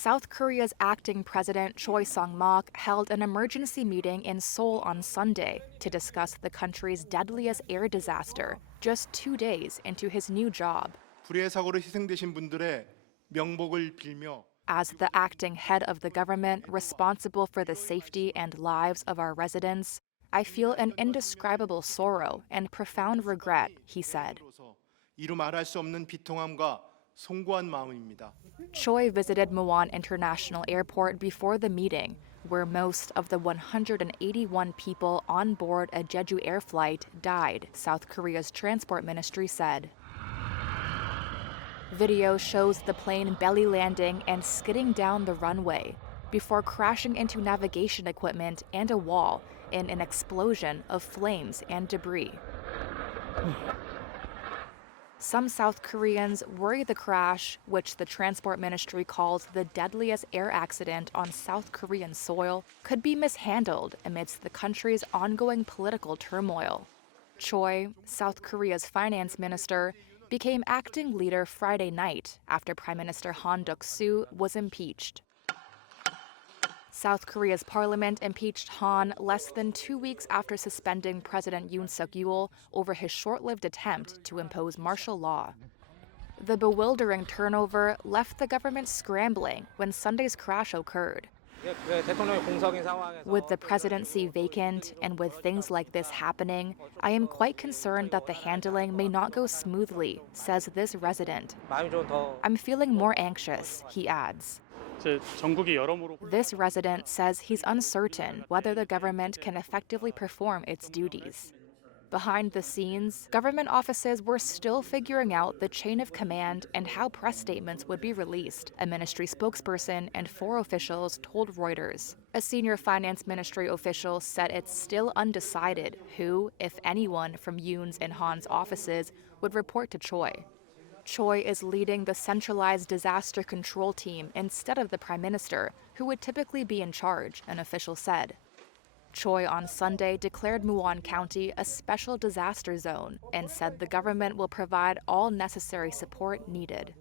South Korea's acting president Choi Sang-mok held an emergency meeting in Seoul on Sunday to discuss the country's deadliest air disaster just 2 days into his new job. 불의의 사고로 희생되신 분들의 명복을 빌며 As the acting head of the government responsible for the safety and lives of our residents, I feel an indescribable sorrow and profound regret, he said. 이루 말할 수 없는 비통함과 송구한 마음입니다. Choi visited Muan International Airport before the meeting, where most of the 181 people on board a Jeju Air flight died, South Korea's transport ministry said. Video shows the plane belly landing and skidding down the runway before crashing into navigation equipment and a wall in an explosion of flames and debris. Some South Koreans worry the crash, which the transport ministry calls the deadliest air accident on South Korean soil, could be mishandled amidst the country's ongoing political turmoil. Choi, South Korea's finance minister, became acting leader Friday night after Prime Minister Han Duck-soo was impeached. South Korea's parliament impeached Han less than 2 weeks after suspending President Yoon Suk-yeol over his short-lived attempt to impose martial law. The bewildering turnover left the government scrambling when Sunday's crash occurred. With the presidency vacant and with things like this happening, I am quite concerned that the handling may not go smoothly, says this resident. I'm feeling more anxious, he adds. This resident says he's uncertain whether the government can effectively perform its duties. Behind the scenes, government offices were still figuring out the chain of command and how press statements would be released, a ministry spokesperson and 4 officials told Reuters. A senior finance ministry official said it's still undecided who, if anyone, from Yoon's and Han's offices would report to Choi. Choi is leading the centralized disaster control team instead of the prime minister, who would typically be in charge, an official said. Choi on Sunday declared Muan County a special disaster zone and said the government will provide all necessary support needed.